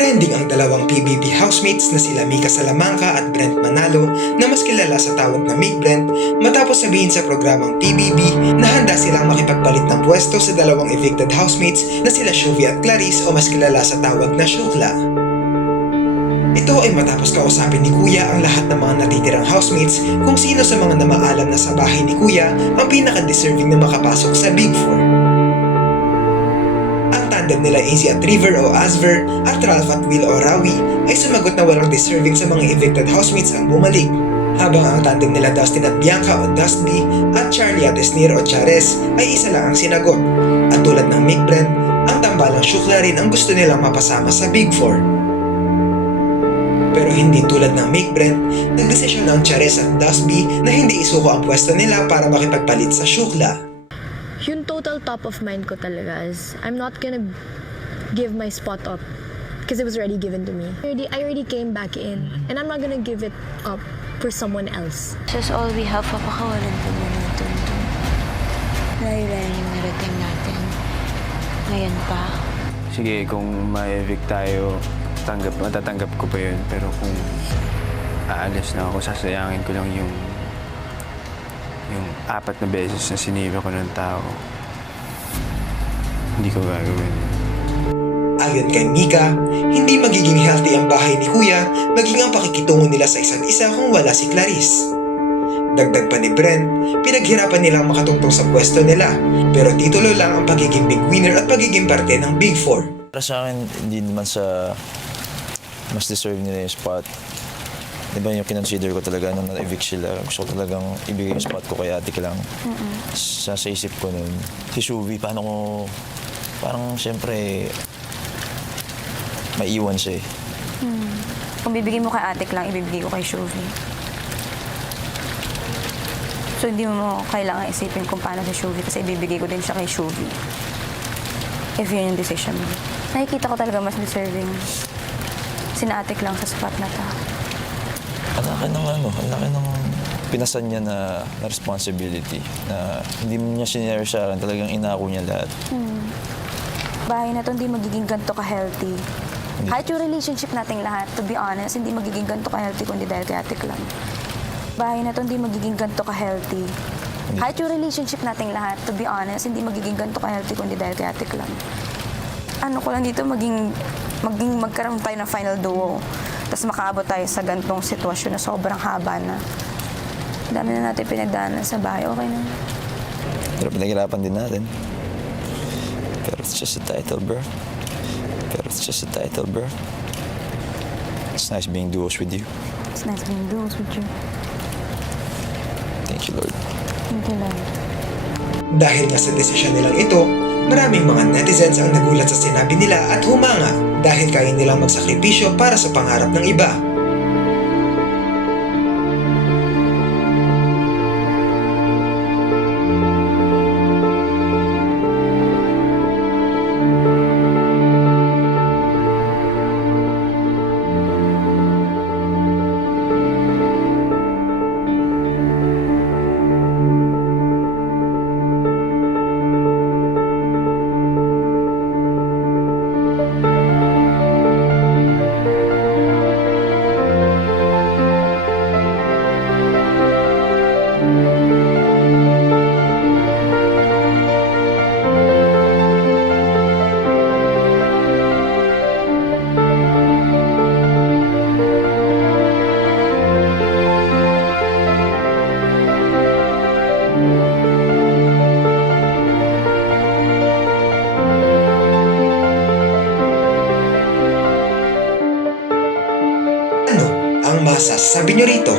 Trending ang dalawang PBB housemates na sila Mika Salamanca at Brent Manalo na mas kilala sa tawag na Mick Brent matapos sabihin sa programang PBB na handa silang makipagpalit ng pwesto sa dalawang evicted housemates na sila Shuvi at Clarice o mas kilala sa tawag na Shukla. Ito ay matapos kausapin ni Kuya ang lahat ng mga natitirang housemates kung sino sa mga namaalam na sa bahay ni Kuya ang pinaka-deserving na makapasok sa Big Four. Ang tandem nila AZ at River o Asver at Ralph at Will o Rawi ay sumagot na walang deserving sa mga evicted housemates ang bumalik. Habang ang tandem nila Dustin at Bianca o Dustby at Charlie at Esnir o Chares ay isa lang ang sinagot. At tulad ng Mick Brent, ang tambalang Shukla rin ang gusto nilang mapasama sa Big Four. Pero hindi tulad ng Mick Brent, nagdesisyon ang Chares at Dustby na hindi isuko ang pwesto nila para makipagpalit sa Shukla. Yung total top of mind ko talaga is I'm not gonna give my spot up because it was already given to me. I already came back in and I'm not gonna give it up for someone else. That's all we have, papakawalan po mo ng tuntun. Layo-layo yung narating natin. Ngayon pa. Sige, kung ma-evict tayo, matatanggap ko pa yun. Pero kung aalis na ako, sasayangin ko lang yung 4 na beses na siniba ko ng tao. Hindi ko gagawin. Ayon kay Mika, hindi magiging healthy ang bahay ni Kuya maging ang pakikitungo nila sa isa't isa kung wala si Clarice. Dagdag pa ni Brent, pinaghirapan nilang makatungtong sa pwesto nila, pero titulo lang ang pagiging big winner at pagiging parte ng Big Four. Para sa akin, hindi naman sa mas deserve nila yung spot. Diba yung kinonsider ko talaga nung na-evict sila. Gusto ko talagang ibigay yung spot ko kay Ate lang. Sa isip ko nun, si Shuvi, paano ko, parang siyempre, maiwan siya eh. Kung bibigay mo kay Ate lang, ibibigay ko kay Shuvi. So hindi mo kailangan isipin kung paano si Shuvi kasi ibibigay ko din siya kay Shuvi. If yun yung decision mo. Nakikita ko talaga mas deserving sina Ate lang sa spot na to. Ang laki ng pinasan niya na responsibility na hindi niya sinare sa akin, talagang inako niya lahat. Bahay na to hindi magiging ganito ka-healthy. Kahit yung relationship nating lahat, to be honest, hindi magiging ganito ka-healthy kundi dahil kay Ate lang. Bahay na to hindi magiging ganito ka-healthy. Kahit yung relationship nating lahat, to be honest, hindi magiging ganito ka-healthy kundi dahil kay Ate lang. Ano ko lang dito, magkaroon tayo ng final duo. Tapos makaabot tayo sa gantong sitwasyon na sobrang haba na. Dami na natin pinagdaanan sa bahay, okay na. Pero pinaghirapan din natin. Pero it's just a title, bro. It's nice being duos with you. It's nice being duos with you. Thank you, Lord. Thank you, Lord. Dahil nga sa desisyon nilang ito, maraming mga netizens ang nagulat sa sinabi nila at humanga dahil kaya nilang magsakripisyo para sa pangarap ng iba. Ano ang masasabi nyo rito?